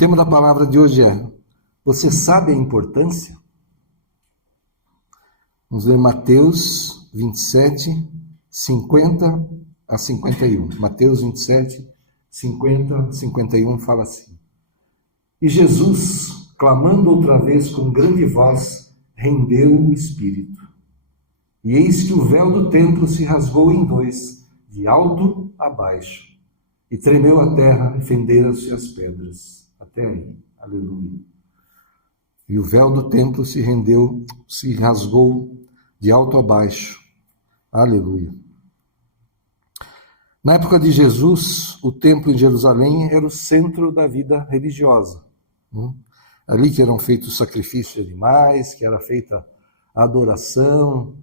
tema da palavra de hoje é: você sabe a importância? Vamos ler Mateus 27, 50 a 51. Mateus 27, 50 a 51 fala assim: E Jesus, clamando outra vez com grande voz, rendeu o espírito. E eis que o véu do templo se rasgou em dois, de alto a baixo, e tremeu a terra e fenderam-se as pedras. Até aí, aleluia. E o véu do templo se rasgou de alto a baixo, aleluia. Na época de Jesus, o templo em Jerusalém era o centro da vida religiosa. Ali que eram feitos sacrifícios de animais, que era feita a adoração,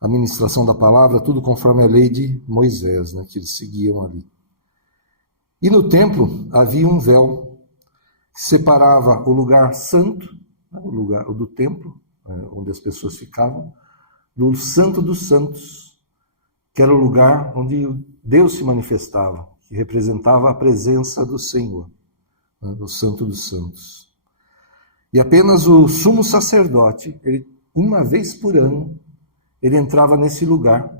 a ministração da palavra, tudo conforme a lei de Moisés, que eles seguiam ali. E no templo havia um véu que separava o lugar santo, o lugar do templo, onde as pessoas ficavam, do santo dos santos, que era o lugar onde Deus se manifestava, que representava a presença do Senhor, do santo dos santos. E apenas o sumo sacerdote, uma vez por ano, ele entrava nesse lugar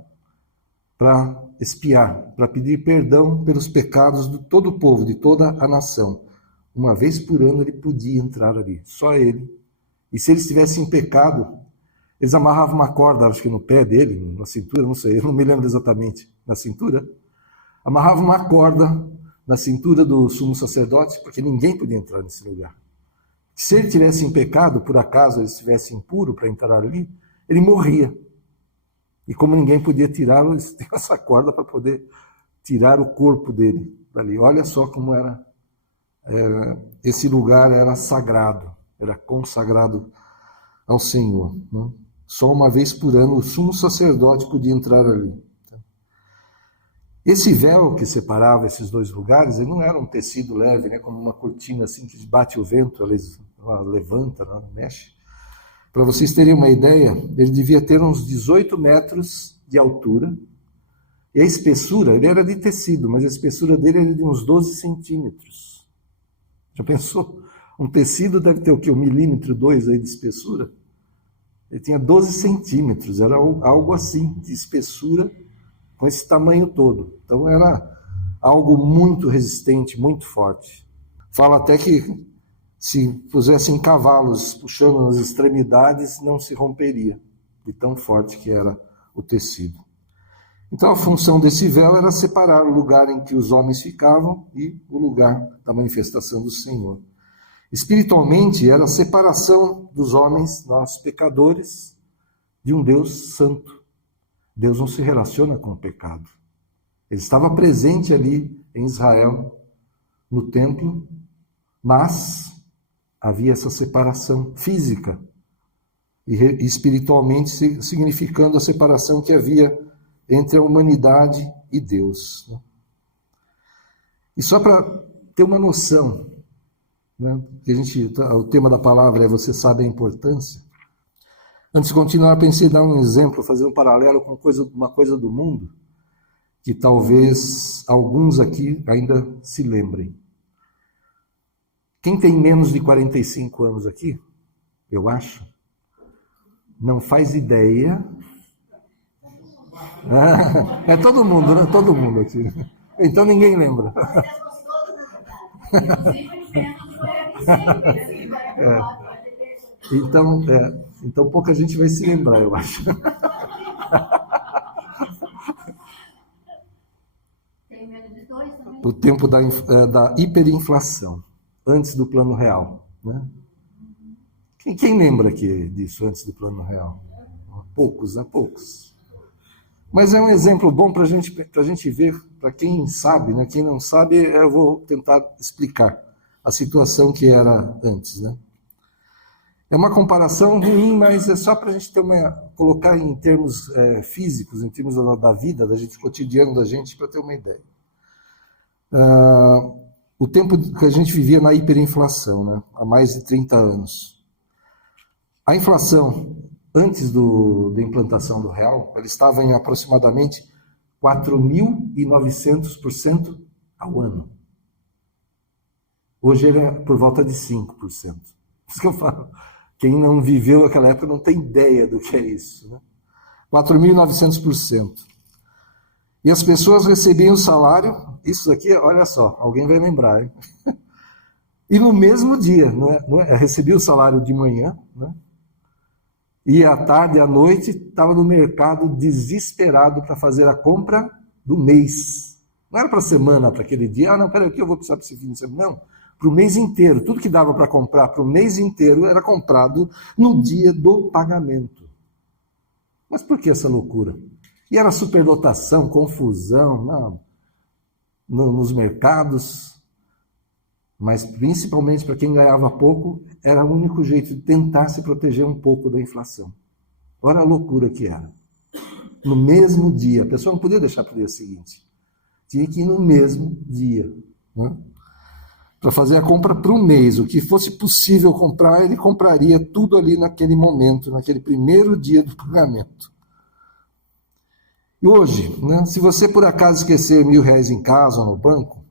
para expiar, para pedir perdão pelos pecados de todo o povo, de toda a nação. Uma vez por ano ele podia entrar ali, só ele. E se ele estivesse em pecado, eles amarravam uma corda, acho que no pé dele, na cintura, não sei, eu não me lembro exatamente, na cintura. Amarravam uma corda na cintura do sumo sacerdote, porque ninguém podia entrar nesse lugar. Se ele estivesse em pecado, por acaso ele estivesse impuro para entrar ali, ele morria. E como ninguém podia tirá-lo, eles tinham essa corda para poder tirar o corpo dele dali. Olha só como era, esse lugar era sagrado, era consagrado ao Senhor. Só uma vez por ano o sumo sacerdote podia entrar ali. Esse véu que separava esses dois lugares, ele não era um tecido leve, como uma cortina assim que bate o vento, ela levanta, ela mexe. Para vocês terem uma ideia, ele devia ter uns 18 metros de altura, e a espessura, ele era de tecido, mas a espessura dele era de uns 12 centímetros. Já pensou? Um tecido deve ter o quê? 1,2 milímetro aí de espessura? Ele tinha 12 centímetros, era algo assim, de espessura, com esse tamanho todo. Então era algo muito resistente, muito forte. Fala até que se pusessem cavalos puxando nas extremidades, não se romperia, de tão forte que era o tecido. Então a função desse véu era separar o lugar em que os homens ficavam e o lugar da manifestação do Senhor. Espiritualmente era a separação dos homens, nós pecadores, de um Deus santo. Deus não se relaciona com o pecado. Ele estava presente ali em Israel, no templo, mas havia essa separação física e espiritualmente significando a separação que havia entre a humanidade e Deus. E só para ter uma noção, que o tema da palavra é você sabe a importância. Antes de continuar, pensei em dar um exemplo, fazer um paralelo com uma coisa do mundo, que talvez alguns aqui ainda se lembrem. Quem tem menos de 45 anos aqui, eu acho, não faz ideia. É todo mundo, né? Todo mundo aqui. Então ninguém lembra. Então pouca gente vai se lembrar, eu acho. O tempo da hiperinflação, antes do Plano Real. Quem lembra aqui disso, antes do Plano Real? Poucos, né? Poucos. Mas é um exemplo bom para a gente ver, para quem sabe, Quem não sabe, eu vou tentar explicar a situação que era antes, É uma comparação ruim, mas é só para a gente colocar em termos físicos, em termos da vida, da gente, cotidiano da gente, para ter uma ideia. O tempo que a gente vivia na hiperinflação, há mais de 30 anos. A inflação, antes da implantação do real, ela estava em aproximadamente 4.900% ao ano. Hoje ele é por volta de 5%. Por isso que eu falo, quem não viveu aquela época não tem ideia do que é isso, né? 4.900%. E as pessoas recebiam o salário, isso aqui, olha só, alguém vai lembrar, hein? E no mesmo dia, recebia o salário de manhã, né? E à tarde, à noite, estava no mercado desesperado para fazer a compra do mês. Não era para a semana, para aquele dia, não, peraí, o que eu vou precisar para esse fim de semana? Não, para o mês inteiro. Tudo que dava para comprar para o mês inteiro era comprado no dia do pagamento. Mas por que essa loucura? E era superlotação, confusão nos mercados, mas principalmente para quem ganhava pouco, era o único jeito de tentar se proteger um pouco da inflação. Olha a loucura que era. No mesmo dia, a pessoa não podia deixar para o dia seguinte. Tinha que ir no mesmo dia, né? Para fazer a compra para um mês. O que fosse possível comprar, ele compraria tudo ali naquele momento, naquele primeiro dia do pagamento. E hoje, né, se você por acaso esquecer R$1.000 em casa ou no banco,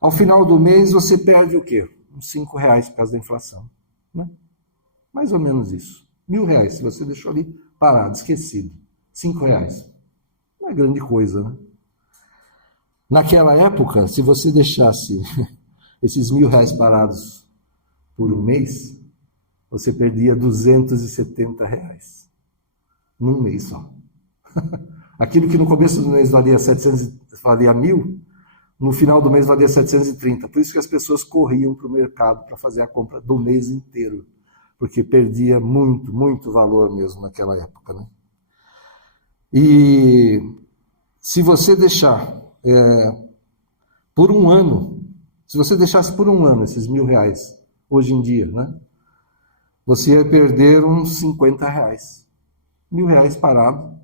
ao final do mês você perde o quê? Uns R$5 por causa da inflação, né? Mais ou menos isso. R$1.000, se você deixou ali parado, esquecido. R$5. Não é grande coisa, né? Naquela época, se você deixasse esses R$1.000 parados por um mês, você perdia R$270 num mês só. Aquilo que no começo do mês valia 700, valia 1.000, no final do mês valia 730. Por isso que as pessoas corriam para o mercado para fazer a compra do mês inteiro, porque perdia muito, muito valor mesmo naquela época, né? E se você deixar por um ano, se você deixasse por um ano esses R$1.000, hoje em dia, né, você ia perder uns R$50. R$1.000 parado,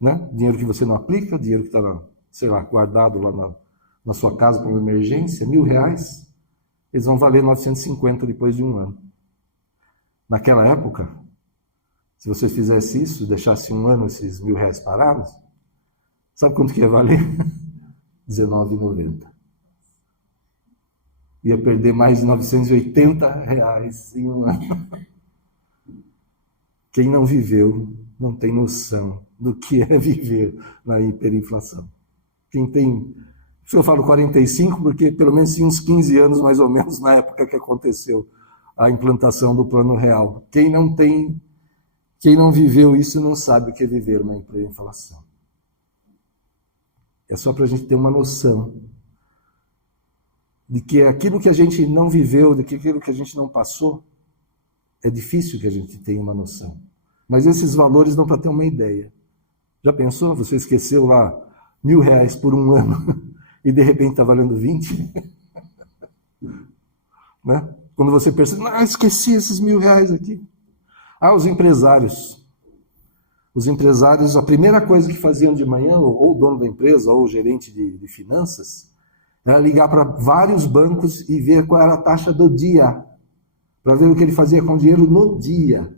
né? Dinheiro que você não aplica, dinheiro que está, sei lá, guardado lá na sua casa para uma emergência, R$1.000, eles vão valer 950 depois de um ano. Naquela época, se você fizesse isso, deixasse um ano esses R$1.000 parados, sabe quanto que ia valer? R$19,90. Ia perder mais de R$980 em um ano. Quem não viveu não tem noção do que é viver na hiperinflação. Quem tem... Eu falo 45 porque pelo menos tinha uns 15 anos mais ou menos na época que aconteceu a implantação do Plano Real. Quem não viveu isso não sabe o que é viver uma hiperinflação. É só para a gente ter uma noção de que aquilo que a gente não viveu, de que aquilo que a gente não passou, é difícil que a gente tenha uma noção. Mas esses valores dão para ter uma ideia. Já pensou? Você esqueceu lá R$1.000 por um ano e de repente está valendo 20? Né? Quando você percebe, esqueci esses R$1.000 aqui. Os empresários. Os empresários, a primeira coisa que faziam de manhã, ou o dono da empresa, ou o gerente de finanças, era ligar para vários bancos e ver qual era a taxa do dia, para ver o que ele fazia com o dinheiro no dia.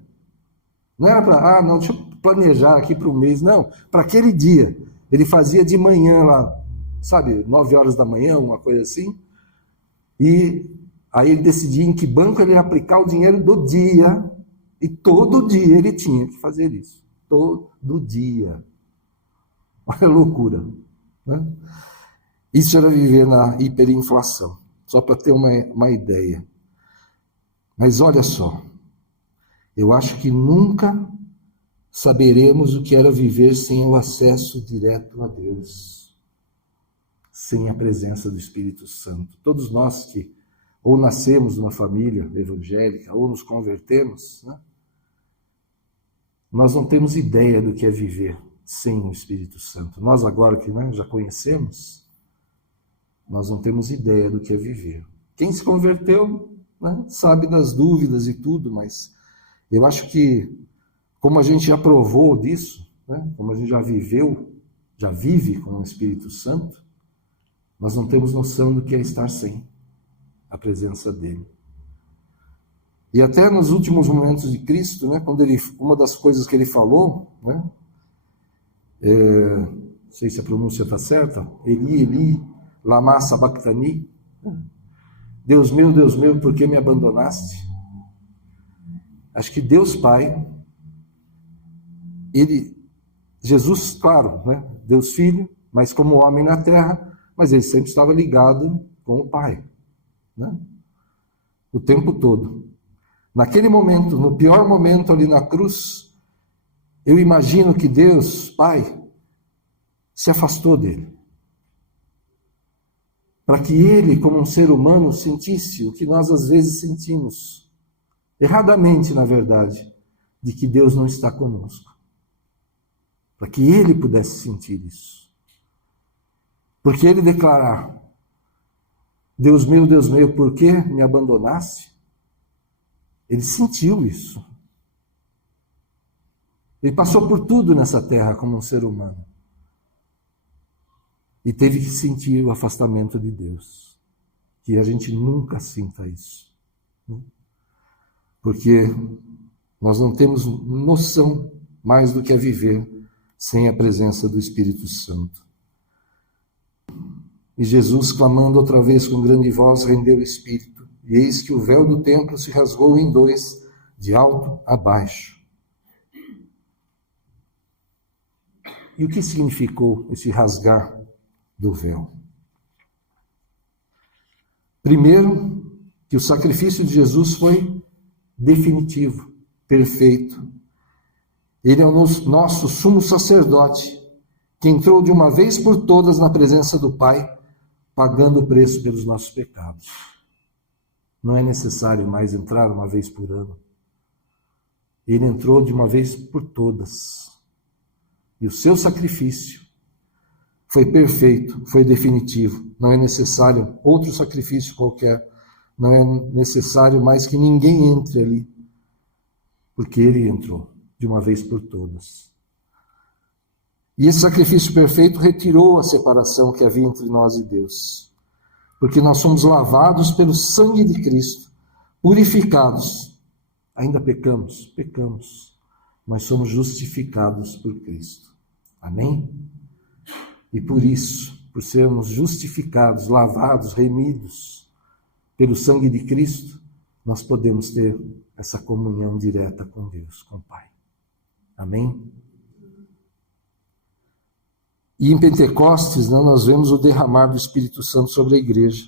Não era para, deixa eu planejar aqui para um mês, não, para aquele dia. Ele fazia de manhã lá, sabe, 9 horas da manhã, uma coisa assim, e aí ele decidia em que banco ele ia aplicar o dinheiro do dia, e todo dia ele tinha que fazer isso. Todo dia. Olha a loucura, né? Isso era viver na hiperinflação, só para ter uma ideia. Mas olha só, eu acho que nunca saberemos o que era viver sem o acesso direto a Deus, sem a presença do Espírito Santo. Todos nós que ou nascemos numa família evangélica, ou nos convertemos, né? Nós não temos ideia do que é viver sem o Espírito Santo. Nós agora que, né, já conhecemos, nós não temos ideia do que é viver. Quem se converteu, né, sabe das dúvidas e tudo, mas eu acho que, como a gente já provou disso, né, como a gente já viveu, já vive com o Espírito Santo, nós não temos noção do que é estar sem a presença dele. E até nos últimos momentos de Cristo, né, quando uma das coisas que ele falou, né, não sei se a pronúncia está certa, Eli, Eli, lama sabachthani, Deus meu, por que me abandonaste? Acho que Deus Pai, Jesus, claro, né? Deus Filho, mas como homem na terra, mas ele sempre estava ligado com o Pai, né? O tempo todo. Naquele momento, no pior momento ali na cruz, eu imagino que Deus, Pai, se afastou dele. Para que ele, como um ser humano, sentisse o que nós às vezes sentimos. Erradamente, na verdade, de que Deus não está conosco. Para que ele pudesse sentir isso. Porque ele declarar, Deus meu, por que me abandonaste? Ele sentiu isso. Ele passou por tudo nessa terra como um ser humano. E teve que sentir o afastamento de Deus. Que a gente nunca sinta isso. Porque nós não temos noção mais do que é viver sem a presença do Espírito Santo. E Jesus, clamando outra vez com grande voz, rendeu o Espírito. E eis que o véu do templo se rasgou em dois, de alto a baixo. E o que significou esse rasgar do véu? Primeiro, que o sacrifício de Jesus foi definitivo, perfeito. Ele é o nosso sumo sacerdote, que entrou de uma vez por todas na presença do Pai, pagando o preço pelos nossos pecados. Não é necessário mais entrar uma vez por ano. Ele entrou de uma vez por todas. E o seu sacrifício foi perfeito, foi definitivo. Não é necessário outro sacrifício qualquer. Não é necessário mais que ninguém entre ali. Porque ele entrou de uma vez por todas. E esse sacrifício perfeito retirou a separação que havia entre nós e Deus. Porque nós somos lavados pelo sangue de Cristo, purificados. Ainda pecamos, mas somos justificados por Cristo. Amém? E por isso, por sermos justificados, lavados, remidos pelo sangue de Cristo, nós podemos ter essa comunhão direta com Deus, com o Pai. Amém? E em Pentecostes, nós vemos o derramar do Espírito Santo sobre a igreja.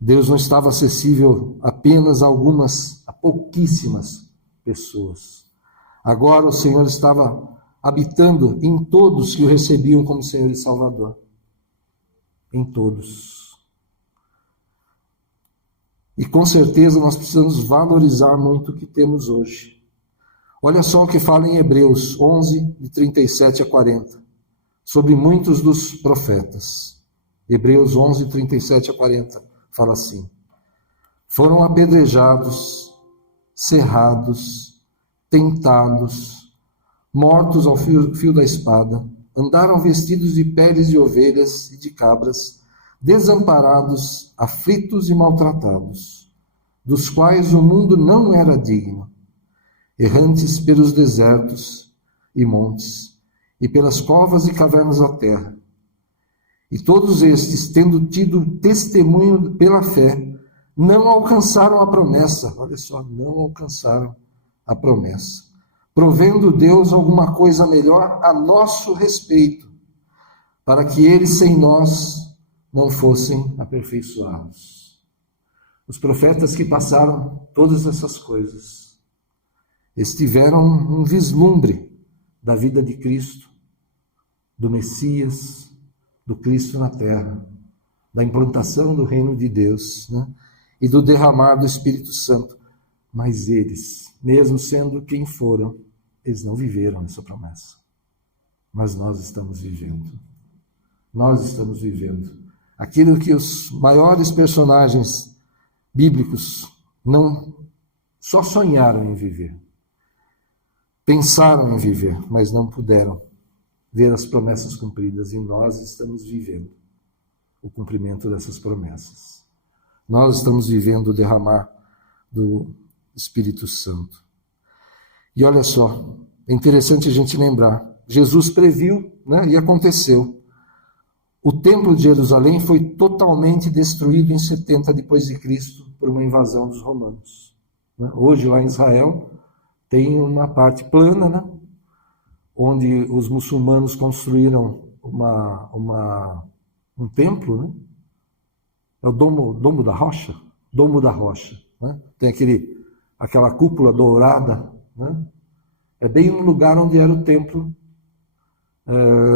Deus não estava acessível apenas a pouquíssimas pessoas. Agora o Senhor estava habitando em todos que o recebiam como Senhor e Salvador. Em todos. E com certeza nós precisamos valorizar muito o que temos hoje. Olha só o que fala em Hebreus 11, de 37 a 40. Sobre muitos dos profetas. Hebreus 11, 37 a 40, fala assim: foram apedrejados, cerrados, tentados, mortos ao fio da espada, andaram vestidos de peles de ovelhas e de cabras, desamparados, aflitos e maltratados, dos quais o mundo não era digno, errantes pelos desertos e montes, e pelas covas e cavernas da terra. E todos estes, tendo tido testemunho pela fé, não alcançaram a promessa. Olha só, não alcançaram a promessa. Provendo Deus alguma coisa melhor a nosso respeito, para que eles sem nós não fossem aperfeiçoados. Os profetas que passaram todas essas coisas, eles tiveram um vislumbre da vida de Cristo, do Messias, do Cristo na terra, da implantação do reino de Deus, né? E do derramar do Espírito Santo. Mas eles, mesmo sendo quem foram, eles não viveram essa promessa. Mas nós estamos vivendo. Nós estamos vivendo aquilo que os maiores personagens bíblicos não só sonharam em viver. Pensaram em viver, mas não puderam ver as promessas cumpridas, e nós estamos vivendo o cumprimento dessas promessas. Nós estamos vivendo o derramar do Espírito Santo. E olha só, é interessante a gente lembrar, Jesus previu, né, e aconteceu. O templo de Jerusalém foi totalmente destruído em 70 depois de Cristo por uma invasão dos romanos. Hoje, lá em Israel, tem uma parte plana, né? Onde os muçulmanos construíram um templo, né? É o Domo da Rocha? Domo da Rocha. Né? Tem aquela cúpula dourada, né? É bem no lugar onde era o templo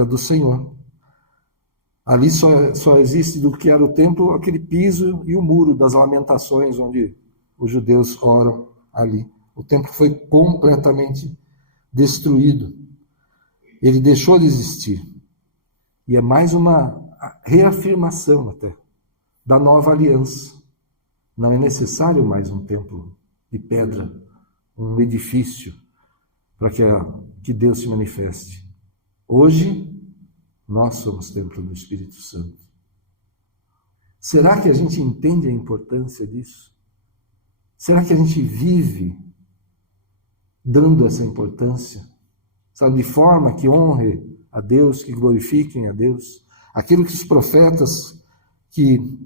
do Senhor. Ali só existe do que era o templo aquele piso e o muro das lamentações, onde os judeus oram ali. O templo foi completamente destruído. Ele deixou de existir. E é mais uma reafirmação até da nova aliança. Não é necessário mais um templo de pedra, um edifício, para que Deus se manifeste. Hoje, nós somos templo do Espírito Santo. Será que a gente entende a importância disso? Será que a gente vive dando essa importância? Sabe, de forma que honre a Deus, que glorifiquem a Deus? Aquilo que os profetas, que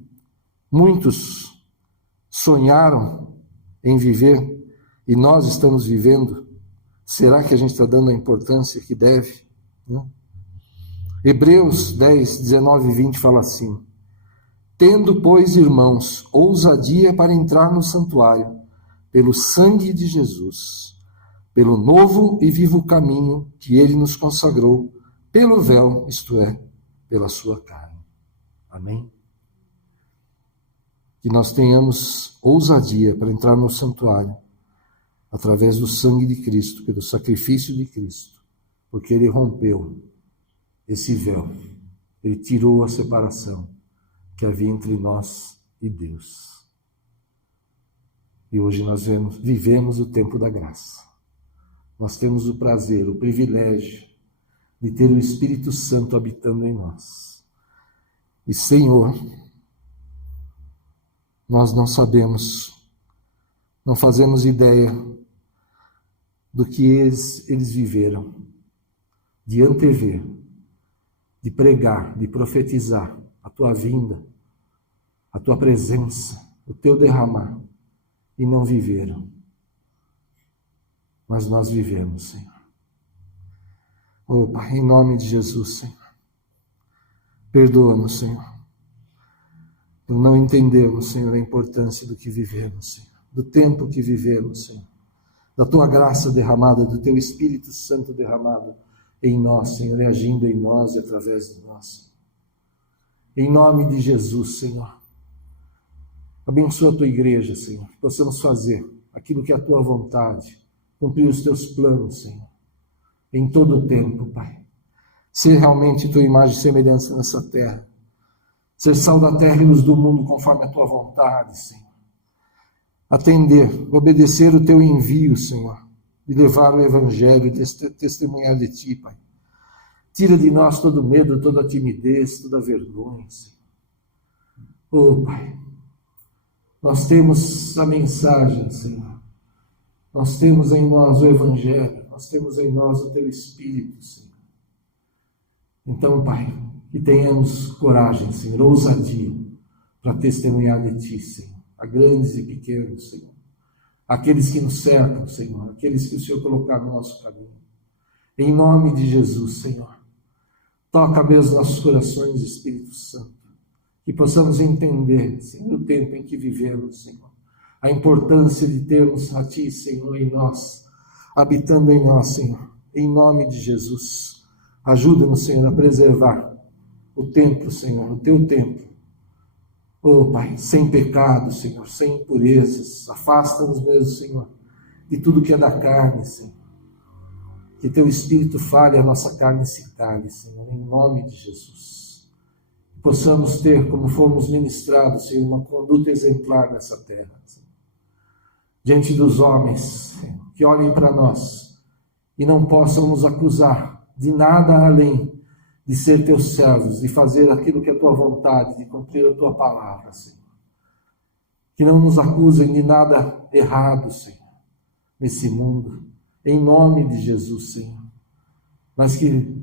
muitos sonharam em viver, e nós estamos vivendo, será que a gente está dando a importância que deve? Né? Hebreus 10, 19 e 20 fala assim: tendo, pois, irmãos, ousadia para entrar no santuário, pelo sangue de Jesus, pelo novo e vivo caminho que ele nos consagrou, pelo véu, isto é, pela sua carne. Amém? Que nós tenhamos ousadia para entrar no santuário, através do sangue de Cristo, pelo sacrifício de Cristo, porque ele rompeu esse véu, ele tirou a separação que havia entre nós e Deus. E hoje nós vivemos o tempo da graça. Nós temos o prazer, o privilégio de ter o Espírito Santo habitando em nós. E, Senhor, nós não sabemos, não fazemos ideia do que eles viveram, de antever, de pregar, de profetizar a tua vinda, a tua presença, o teu derramar, e não viveram. Mas nós vivemos, Senhor. Oh, Pai, em nome de Jesus, Senhor, perdoa-nos, Senhor, por não entendermos, Senhor, a importância do que vivemos, Senhor, do tempo que vivemos, Senhor, da tua graça derramada, do teu Espírito Santo derramado em nós, Senhor, e agindo em nós e através de nós. Em nome de Jesus, Senhor, abençoa a tua igreja, Senhor, que possamos fazer aquilo que é a tua vontade, cumprir os teus planos, Senhor, em todo o tempo, Pai. Ser realmente tua imagem e semelhança nessa terra. Ser sal da terra e luz do mundo conforme a tua vontade, Senhor. Atender, obedecer o teu envio, Senhor, de levar o evangelho, de testemunhar de ti, Pai. Tira de nós todo medo, toda timidez, toda vergonha, Senhor. Oh, Pai, nós temos a mensagem, Senhor. Nós temos em nós o evangelho, nós temos em nós o teu Espírito, Senhor. Então, Pai, que tenhamos coragem, Senhor, ousadia para testemunhar de ti, Senhor, a grandes e pequenos, Senhor. Aqueles que nos cercam, Senhor, aqueles que o Senhor colocar no nosso caminho. Em nome de Jesus, Senhor, toca mesmo nossos corações, Espírito Santo, que possamos entender, Senhor, o tempo em que vivemos, Senhor, a importância de termos a ti, Senhor, em nós, habitando em nós, Senhor, em nome de Jesus. Ajuda-nos, Senhor, a preservar o templo, Senhor, o teu templo. Oh, Pai, sem pecado, Senhor, sem impurezas. Afasta-nos mesmo, Senhor, de tudo que é da carne, Senhor. Que teu Espírito fale a nossa carne se cale, Senhor, em nome de Jesus. Que possamos ter, como fomos ministrados, Senhor, uma conduta exemplar nessa terra, Senhor. Diante dos homens, Senhor, que olhem para nós e não possam nos acusar de nada além de ser teus servos, de fazer aquilo que é a tua vontade, de cumprir a tua palavra, Senhor. Que não nos acusem de nada errado, Senhor, nesse mundo, em nome de Jesus, Senhor. Mas que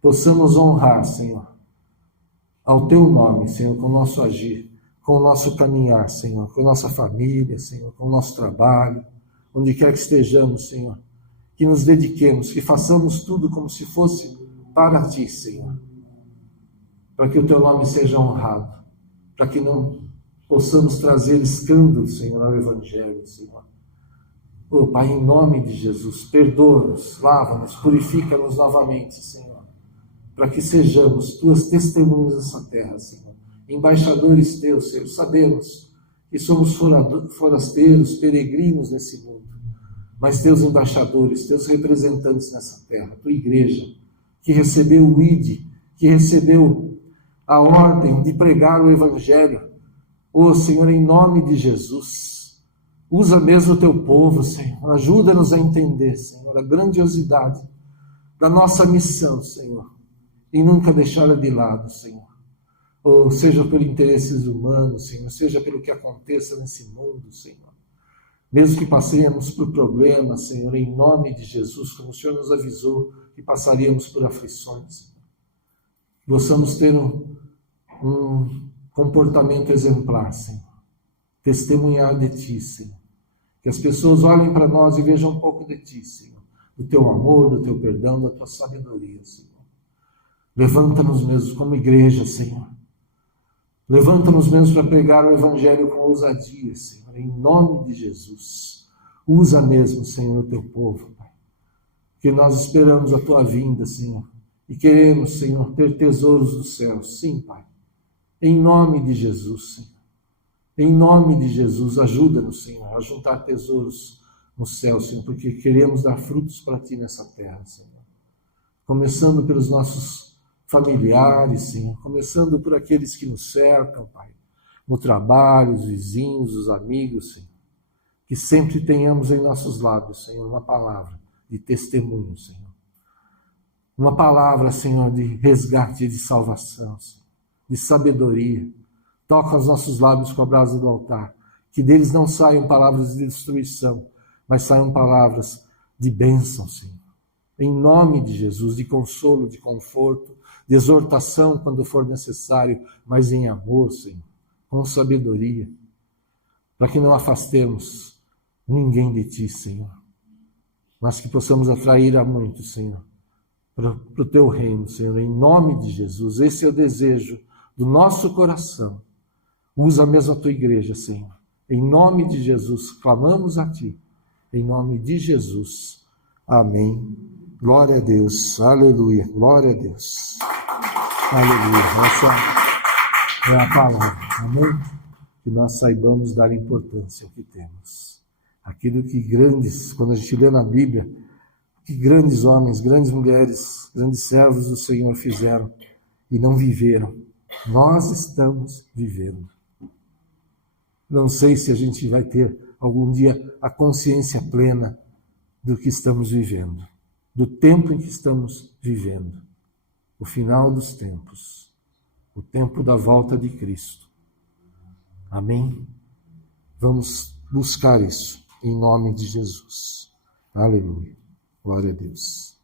possamos honrar, Senhor, ao teu nome, Senhor, com o nosso agir, com o nosso caminhar, Senhor, com a nossa família, Senhor, com o nosso trabalho, onde quer que estejamos, Senhor, que nos dediquemos, que façamos tudo como se fosse para Ti, Senhor, para que o Teu nome seja honrado, para que não possamos trazer escândalo, Senhor, ao Evangelho, Senhor. Oh, Pai, em nome de Jesus, perdoa-nos, lava-nos, purifica-nos novamente, Senhor, para que sejamos Tuas testemunhas nessa terra, Senhor, embaixadores Teus, Senhor. Sabemos que somos forasteiros, peregrinos nesse mundo, mas Teus embaixadores, Teus representantes nessa terra, Tua igreja, que recebeu o ID, que recebeu a ordem de pregar o Evangelho. Oh, Senhor, em nome de Jesus, usa mesmo o Teu povo, Senhor, ajuda-nos a entender, Senhor, a grandiosidade da nossa missão, Senhor, e nunca deixá-la de lado, Senhor. Ou seja por interesses humanos, Senhor, seja pelo que aconteça nesse mundo, Senhor. Mesmo que passemos por problemas, Senhor, em nome de Jesus, como o Senhor nos avisou que passaríamos por aflições, Senhor. Possamos ter um comportamento exemplar, Senhor. Testemunhar de Ti, Senhor. Que as pessoas olhem para nós e vejam um pouco de Ti, Senhor. Do Teu amor, do Teu perdão, da Tua sabedoria, Senhor. Levanta-nos mesmo como igreja, Senhor. Levanta-nos mesmo para pregar o Evangelho com ousadia, Senhor, em nome de Jesus. Usa mesmo, Senhor, o Teu povo, Pai. Que nós esperamos a Tua vinda, Senhor, e queremos, Senhor, ter tesouros dos céus. Sim, Pai. Em nome de Jesus, Senhor. Em nome de Jesus, ajuda-nos, Senhor, a juntar tesouros no céu, Senhor, porque queremos dar frutos para Ti nessa terra, Senhor. Começando pelos nossos familiares, Senhor, começando por aqueles que nos cercam, Pai, no trabalho, os vizinhos, os amigos, Senhor, que sempre tenhamos em nossos lábios, Senhor, uma palavra de testemunho, Senhor, uma palavra, Senhor, de resgate e de salvação, Senhor, de sabedoria. Toca os nossos lábios com a brasa do altar, que deles não saiam palavras de destruição, mas saiam palavras de bênção, Senhor, em nome de Jesus, de consolo, de conforto, de exortação quando for necessário, mas em amor, Senhor, com sabedoria, para que não afastemos ninguém de Ti, Senhor, mas que possamos atrair a muitos, Senhor, para o Teu reino, Senhor, em nome de Jesus. Esse é o desejo do nosso coração. Usa mesmo a Tua igreja, Senhor, em nome de Jesus, clamamos a Ti, em nome de Jesus, amém. Glória a Deus, aleluia, glória a Deus. Aleluia, essa é a palavra, amém? Que nós saibamos dar importância ao que temos. Aquilo que grandes, quando a gente lê na Bíblia, que grandes homens, grandes mulheres, grandes servos do Senhor fizeram e não viveram. Nós estamos vivendo. Não sei se a gente vai ter algum dia a consciência plena do que estamos vivendo, do tempo em que estamos vivendo. O final dos tempos, o tempo da volta de Cristo. Amém? Vamos buscar isso em nome de Jesus. Aleluia. Glória a Deus.